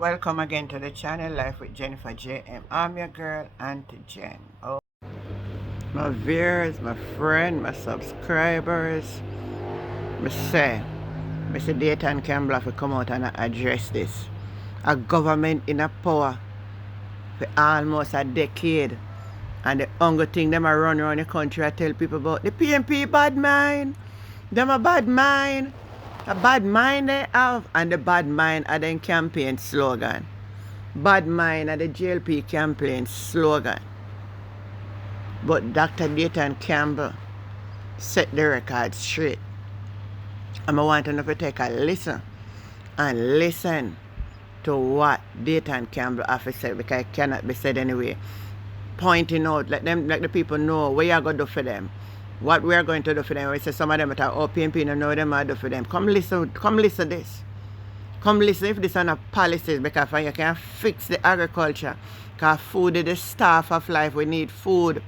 Welcome again to the channel Life with Jennifer JM. I'm your girl, Auntie Jen. Oh, my viewers, my friend, my subscribers, Mr. Dayton Campbell have to come out and address this. A government in a power for almost a decade, and the only thing them a run around the country I tell people about the PNP Badmind. Them a bad mind. A bad mind they have, and the bad mind are their campaign slogan. Bad mind are the JLP campaign slogan. But Dr. Dayton Campbell set the record straight. And I want to take a listen and listen to what Dayton Campbell have to say, because it cannot be said anyway. Pointing out, let the people know what you are going to do for them. What we are going to do for them. We say some of them are PNP, no know them are do for them. Come listen this. Come listen if this are not policies, because you can fix the agriculture. Because food is the staff of life. We need food.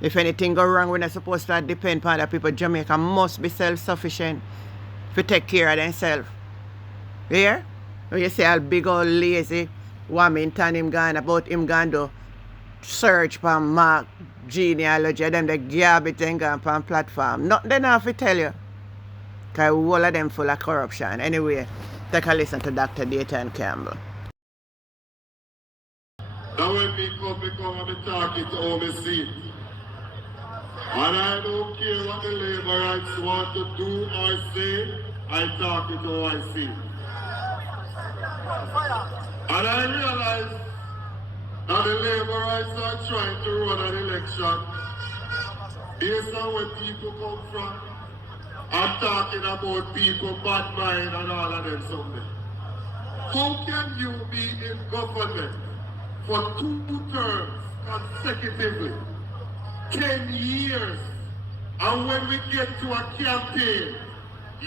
If anything go wrong, we're not supposed to depend on other people. Jamaica must be self-sufficient to take care of themselves. Yeah? When you say how big old lazy woman turn him gone about him gone to search for Mark genealogy, them the garbage and gone on platform. Nothing they have to tell you. Because all of them full of corruption. Anyway, take a listen to Dr. Dayton Campbell. Now when me come and be talking to all me seat. And I don't care what the laborites want to do or say, I talk it how I see. And I realize that the laborites are trying to run an election based on where people come from. I'm talking about people, bad mind and all of them something. How can you be in government for 2 terms consecutively, 10 years, and when we get to a campaign,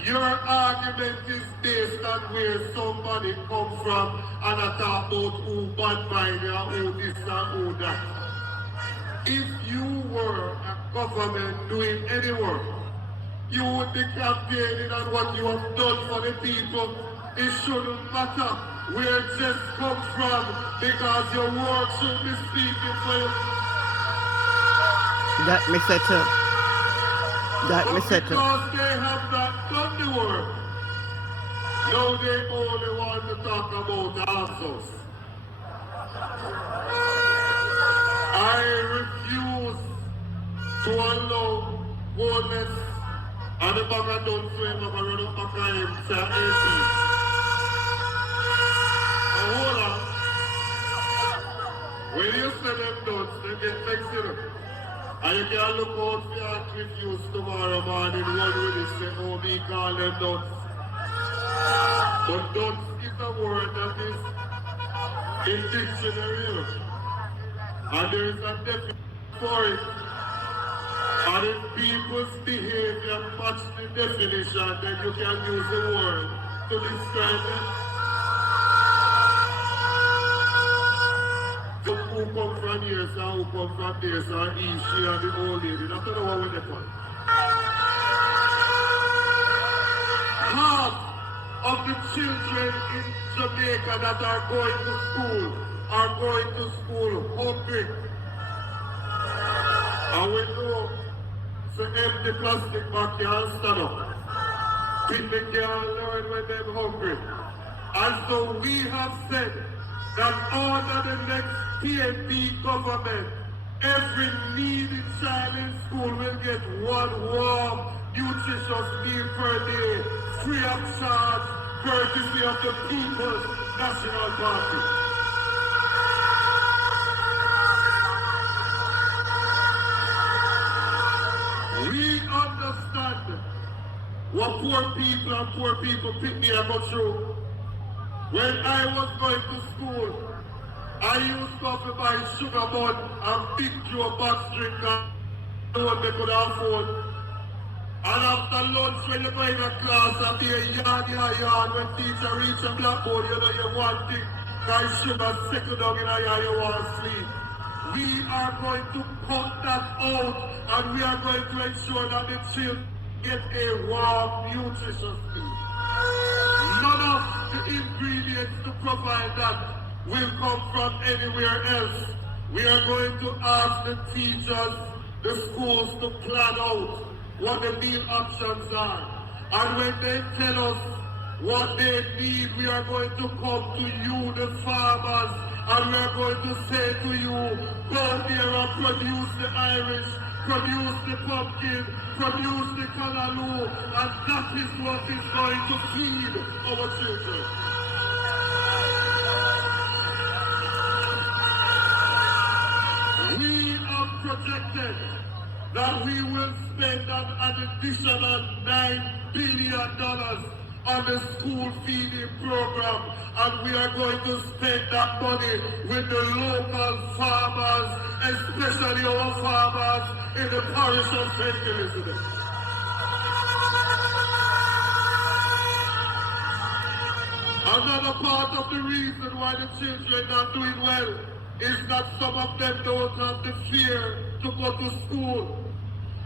your argument is based on where somebody come from and I talk about who bad mind and who this and who that. If you were a government doing any work, you would be campaigning on what you have done for the people. It shouldn't matter where it just comes from, because your work should be speaking for you. That me settle. That me settle. Because they have not done the work, now they only want to talk about answers. I refuse to allow boldness and the bag of done frame of a run up back of him to 18. And hold on. When you say them duds, they get vexed, you know. And you can look out for your refuse tomorrow morning, one really say, oh, me call them duds. But duds is a word that is in dictionary, you know. And there is a definition for it. And if people's behavior match the definition, then you can use the word to describe it. So who come from here, so who come from there, so he, she, and the old lady, that's not what we're for. Half of the children in Jamaica that are going to school hungry. And we know so empty plastic bag can't stand up. People can't learn when they're hungry. And so we have said that under the next PNP government, every needy child in school will get 1 warm, nutritious meal per day, free of charge, courtesy of the People's National Party. We understand what poor people pick me up through. When I was going to school, I used to buy sugar bun and big Joe box drink and what they could afford. And after lunch, when you go in a class and be a yard, when teacher reach a blackboard, you know you want thing, because sugar settle down in a yard, you want to sleep. We are going to cut that out, and we are going to ensure that the children get a warm, nutritious food. None of the ingredients to provide that will come from anywhere else. We are going to ask the teachers, the schools to plan out what the meal options are. And when they tell us what they need, we are going to come to you, the farmers, and we are going to say to you, go there and produce the Irish, produce the pumpkin, produce the callaloo, and that is what is going to feed our children. We have projected that we will spend an additional $9 billion on the school feeding program, and we are going to spend that money with the local farmers, especially our farmers in the parish of St. Elizabeth. Another part of the reason why the children are doing well is that some of them don't have the fear to go to school.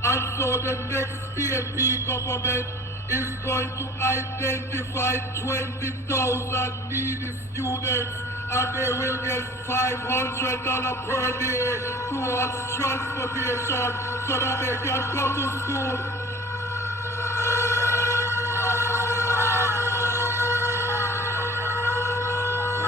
And so the next PNP government is going to identify 20,000 needy students, and they will get $500 per day towards transportation so that they can go to school.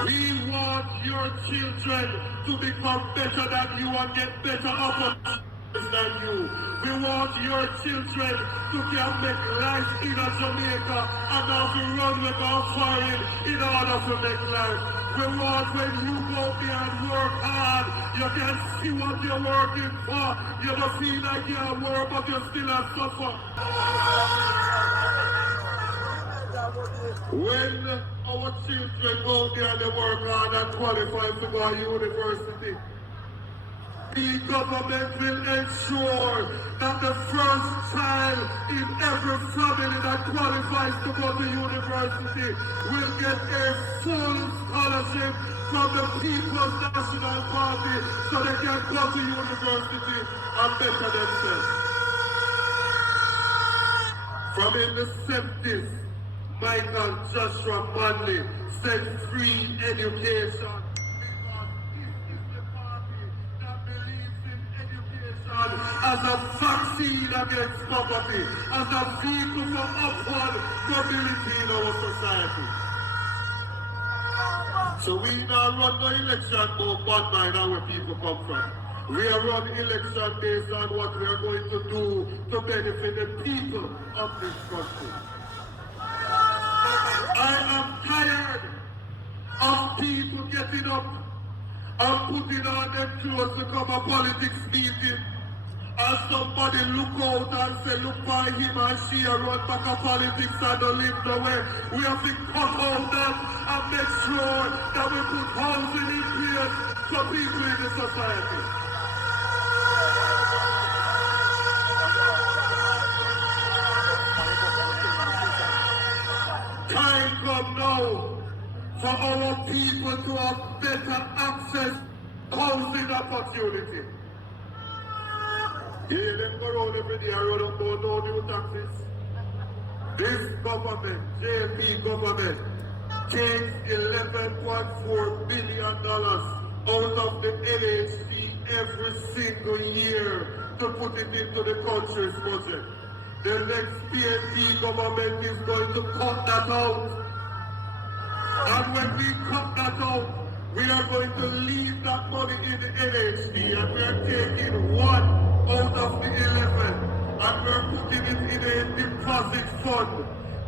We want your children to become better than you and get better opportunities than you. We want your children to can make life in Jamaica and not to run with our foreign in order to make life. We want when you go there and work hard, you can see what you're working for. You don't feel like you're at work, but you still have suffer. When our children go there and they work hard and qualify to go to university, the government will ensure that the first child in every family that qualifies to go to university will get a full scholarship from the People's National Party so they can go to university and better themselves. From in the 70s, Michael Joshua Manley said free education. As a vaccine against poverty, as a vehicle for upward mobility in our society. So we now run the election for Badmind and where people come from. We are running election based on what we are going to do to benefit the people of this country. I am tired of people getting up and putting on their clothes to come a politics meeting. And somebody look out and say, look by him and she and run back a politics and don't live nowhere. We have to cut out that and make sure that we put housing in place for people in the society. Time come now for our people to have better access to housing opportunity. Yeah, them go around every day and run up no new taxes. This government, JLP government, takes $11.4 billion out of the NHC every single year to put it into the country's budget. The next PNP government is going to cut that out. And when we cut that out, we are going to leave that money in the NHC, and we are taking one out of the 11, and we're putting it in a deposit fund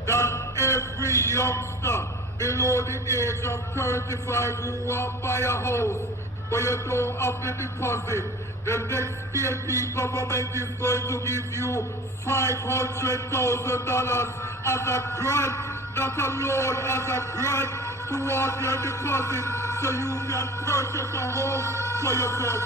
that every youngster below the age of 35 who want to buy a house, but you don't have the deposit, the next PNP government is going to give you $500,000 as a grant, not a loan, as a grant towards your deposit, so you can purchase a home for yourself.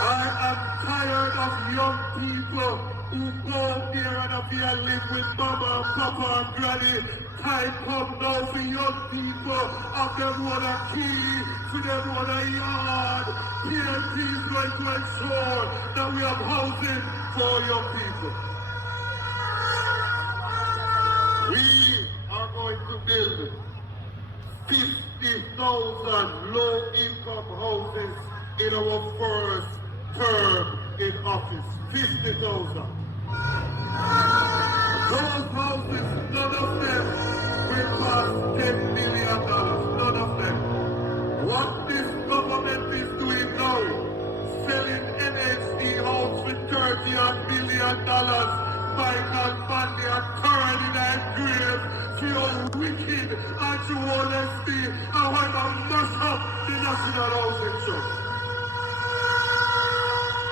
I am tired of young people who go there and appear live with mama, papa, and granny. Time come now for young people of them want a key, for them want a yard. PNP is going to ensure that we have housing for young people. We are going 50,000 low-income houses in our first term in office. 50,000. Those houses, none of them will cost $10 million. None of them. What this government is doing now, selling NHD house with $30 million, Michael Manley and current in their grave, feel wicked and you won't be, and want to mess up the National Housing Trust.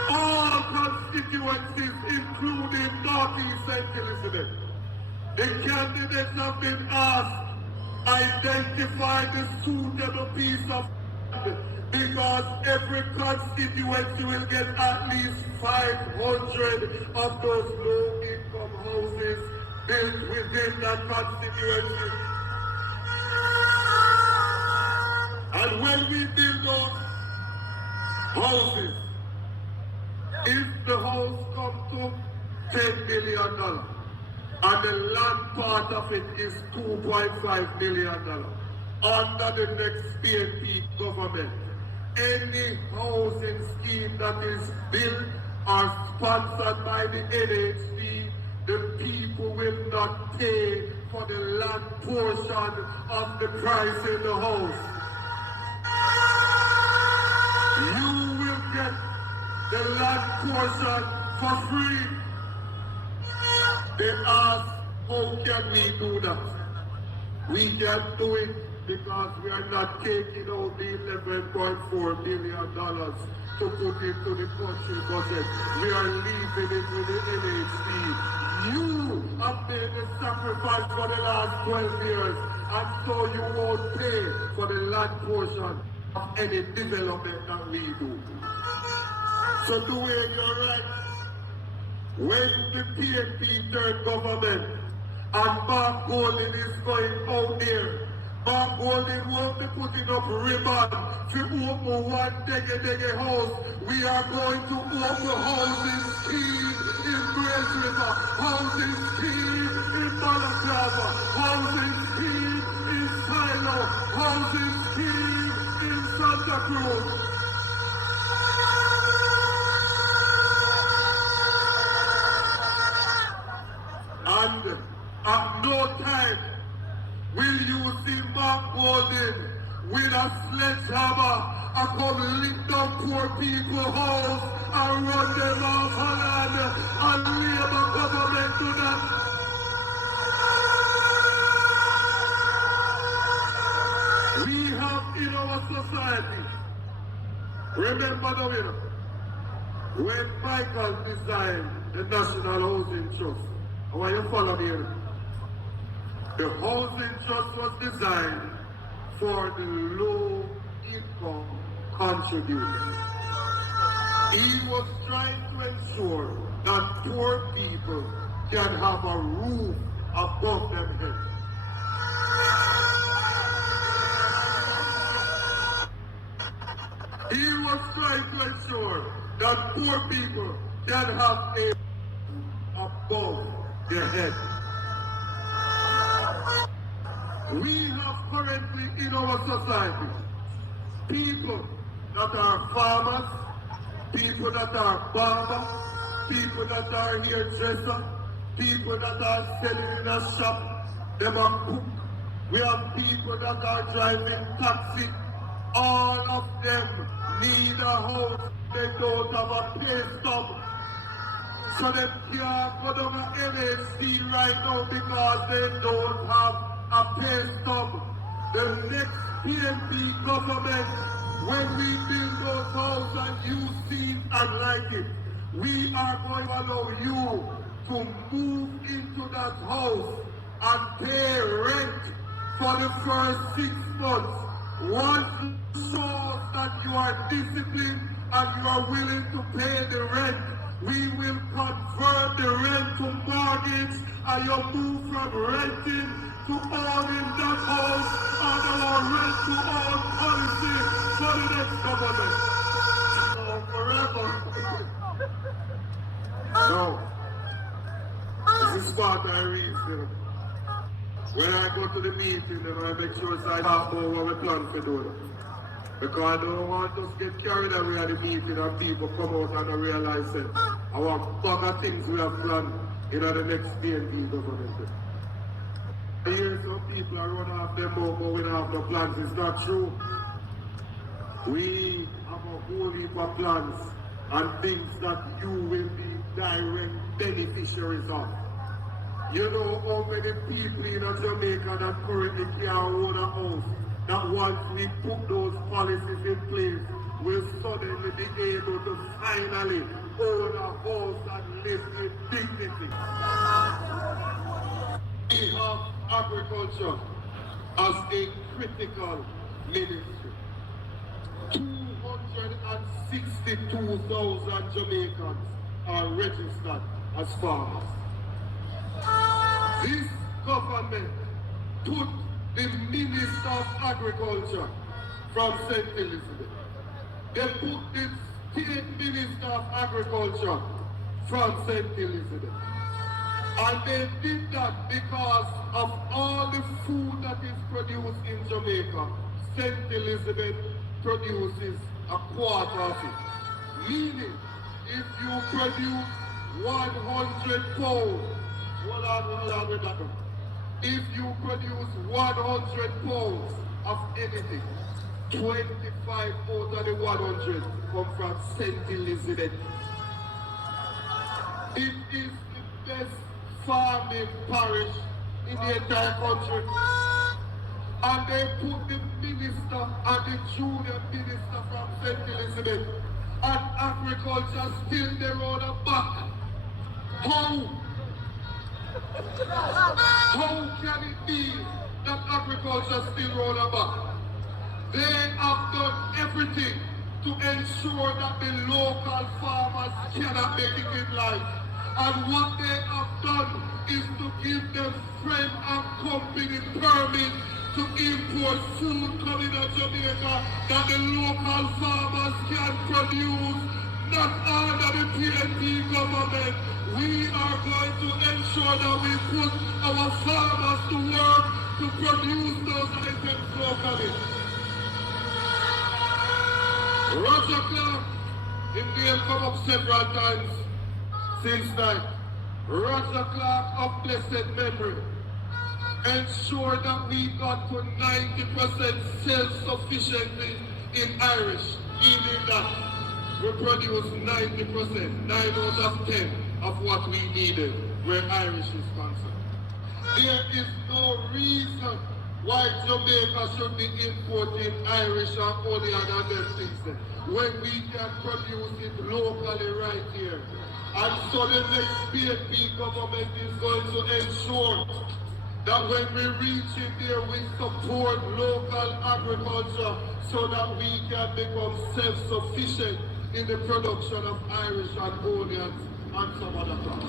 All constituencies, including Northeast St. Elizabeth, the candidates have been asked identify the suitable piece of land because every constituency will get at least 500 of those low-income houses built within that constituency. And when we build those houses, if the house comes to $10 million, and the land part of it is $2.5 million, under the next PNP government, any housing scheme that is built or sponsored by the NHD, the people will not pay for the land portion of the price in the house. You will get the land portion for free. They ask, how can we do that? We can do it because we are not taking out the $11.4 billion to put into the country budget. We are leaving it with the NHD. You have made the sacrifice for the last 12 years, and so you won't pay for the land portion of any development that we do. So doing your right. When the PNP third government and Mark Golden is going out there, Mark Golden won't be putting up ribbon to open one dege house. We are going to open housing scheme in Grace River, housing scheme in Balaclava, housing scheme in Silo, housing scheme in Santa Cruz. And at no time will you see Mark Golden with a sledgehammer and come lick down poor people's house and run them off land and Labour government do that. We have in our society, remember the winner, when Michael designed the National Housing Trust, I want you to follow me here. The housing trust was designed for the low-income contributors. He was trying to ensure that poor people can have a roof above their heads. He was trying to ensure that poor people can have a roof above their head. We have currently in our society people that are farmers, people that are barbers, people that are hairdressers, people that are selling in a shop, them are cook. We have people that are driving taxi. All of them need a house. They don't have a pay stub. So they can't go down to NHC right now because they don't have a pay stub. The next PNP government, when we build those houses and you see it and like it, we are going to allow you to move into that house and pay rent for the first 6 months. Once it shows that you are disciplined and you are willing to pay the rent, we will convert the rent to mortgage and you move from renting to owning that house under our rent to own policy for the next government. Oh, forever. No. This is what I read. When I go to the meeting, then I make sure I talk about what we plan to do. Because I don't want us to get carried away at the meeting and people come out and realize it. Our bag of things we have planned in the next PNP government. I hear some people are running off their mouth, but we don't have no plans. It's not true. We have a whole heap of plans and things that you will be direct beneficiaries of. You know how many people in Jamaica that currently can't own a house, that once we put those policies in place, will suddenly be able to finally own a house and live in dignity. We have agriculture as a critical ministry. 262,000 Jamaicans are registered as farmers. This government put the Minister of Agriculture from St. Elizabeth. They put the State Minister of Agriculture from St. Elizabeth. And they did that because of all the food that is produced in Jamaica. St. Elizabeth produces a quarter of it. Meaning, if you produce 100 pounds, hold on with that. If you produce 100 pounds of anything, 25 out of the 100 come from St. Elizabeth. It is the best farming parish in the entire country. And they put the minister and the junior minister from St. Elizabeth, and agriculture still there on the back. How can it be that agriculture still roll back? They have done everything to ensure that the local farmers cannot make it in life. And what they have done is to give them friend and company permit to import food coming out of Jamaica that the local farmers can produce, not under the PNP government. We are going to ensure that we put our farmers to work to produce those items locally. Roger Clark, his name come up several times since that. Roger Clark of blessed memory ensure that we got to 90% self-sufficiency in Irish, meaning that we produce 90%, 9 out of 10 of what we needed where Irish is concerned. There is no reason why Jamaica should be importing Irish and onion and other things when we can produce it locally right here. And so the next PNP government is going to ensure that when we reach in there, we support local agriculture so that we can become self-sufficient in the production of Irish and onions and some other crops.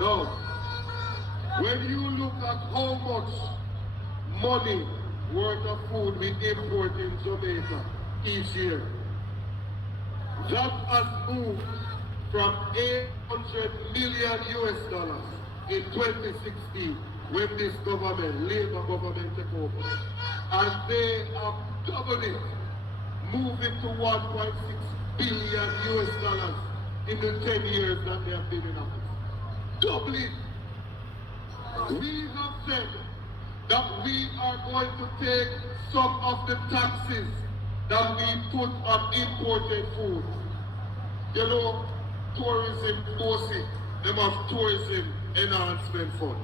No. When you look at how much money worth of food we import in Jamaica each year, that has moved from 800 million US dollars in 2016 when this government, Labour government, took over. And they have doubled it, moving to 1.6 billion US dollars in the 10 years that they have been in office. Doubling. We have said that we are going to take some of the taxes that we put on imported food. You know, tourism, BOSI, them have tourism enhancement fund.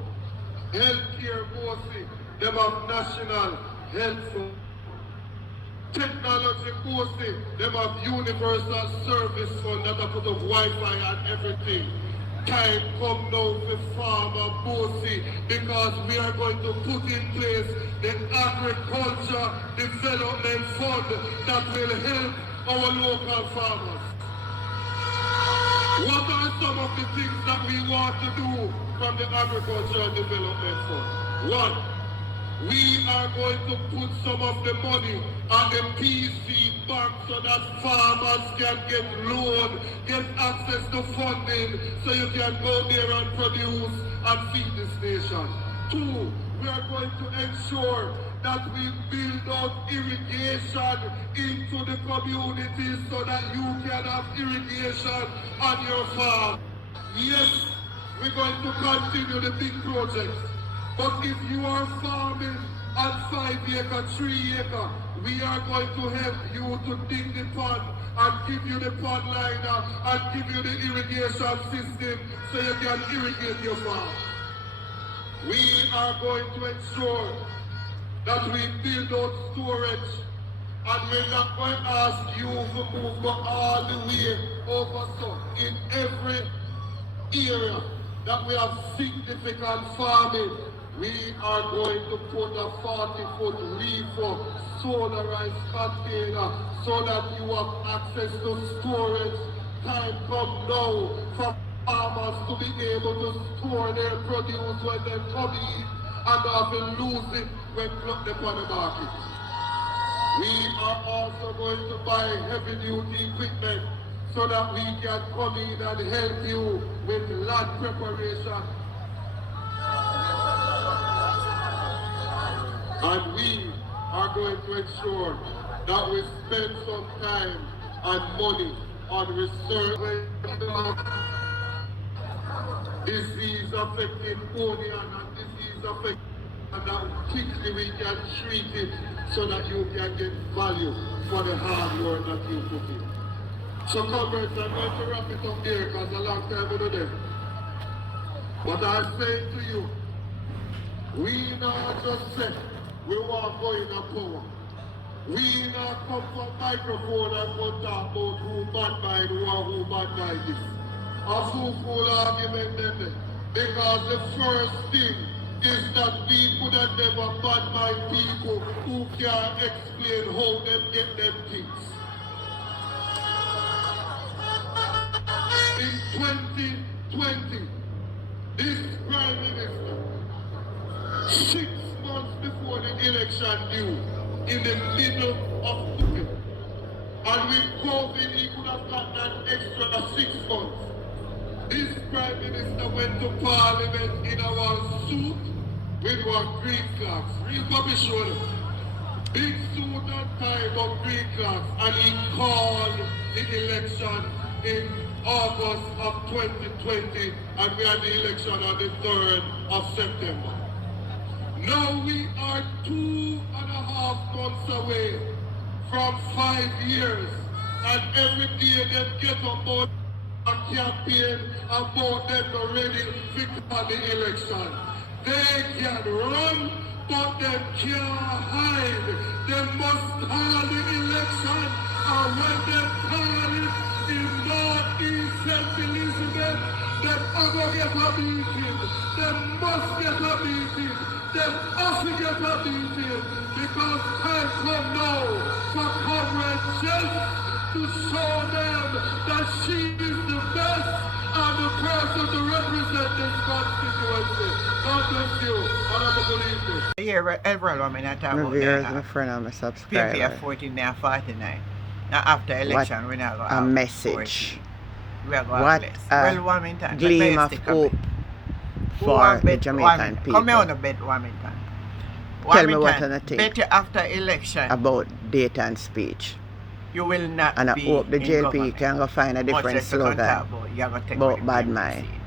Healthcare, BOSI, them have national health fund. Technology, BOSI, them have universal service fund that have put up Wi-Fi and everything. Time come now for farmer BOSI because we are going to put in place the agriculture development fund that will help our local farmers. What are some of the things that we want to do from the Agricultural Development Fund? One, we are going to put some of the money on the PC bank so that farmers can get loan, get access to funding, so you can go there and produce and feed this nation. Two, we are going to ensure that we build out irrigation into the communities so that you can have irrigation on your farm. Yes, we're going to continue the big projects. But if you are farming on 5 acre, 3 acre, we are going to help you to dig the pond and give you the pond liner and give you the irrigation system so you can irrigate your farm. We are going to ensure that we build out storage, and we're not going to ask you to move all the way over so in every area that we have significant farming. We are going to put a 40-foot reefer solarized container so that you have access to storage. Time come now for farmers to be able to store their produce when they come in and not to lose it when plucked upon the market. We are also going to buy heavy duty equipment so that we can come in and help you with land preparation. And we are going to ensure that we spend some time and money on research disease affecting onion and disease affecting, and that quickly we can treat it so that you can get value for the hard work that you put in. So comrades, I'm going to wrap it up there because a long time we do that. But I say to you, we not just say we want to go in a power. We not come for microphone and go talk about who bad mind or who bad mind is. A fool argument then. Because the first thing is that we could have never bad mind people who can't explain how them get them things. In 2020, this Prime Minister, 6 months before the election due, in the middle of COVID, and with COVID he could have gotten an extra 6 months. This Prime Minister went to Parliament in our suit with our green clocks. Real rubbish shoulder. Big suit and tie but green clocks, and he called the election in August of 2020, and we had the election on the 3rd of September. Now we are 2.5 months away from 5 years, and every day they get on board a campaign about them already for the election. They can run, but they can't hide. They must call the election, and when they call it in Northeast St. Elizabeth, they are going to get a meeting. They must get a meeting. They must get a meeting, because time come now for Comrade Jess to show them that she is the best and the person to represent this constituency. God bless you, and have a good evening. Yeah, everyone, I talk about viewers, my friend, and my subscriber. PNP 14 and 49. Now after election, we're not going to a have message. 40. We are going What to have a well, Warmington, gleam of hope for the Jamaican people. Come here on a bet, Warmington. Tell me what I think better after election about Dayton speech. you will not And I be hope the in JLP government. can go find a different Much less you can slogan talk about, you have to take about what bad the mind. people say.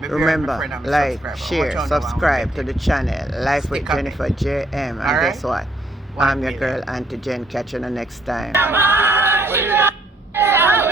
My Remember, friend and my like, subscriber. share, Watch on subscribe the to one the channel. Life with Stick on Jennifer JM. And Alright? guess what? 1 I'm your million. girl, Auntie Jen. Catch you the next time. What do you-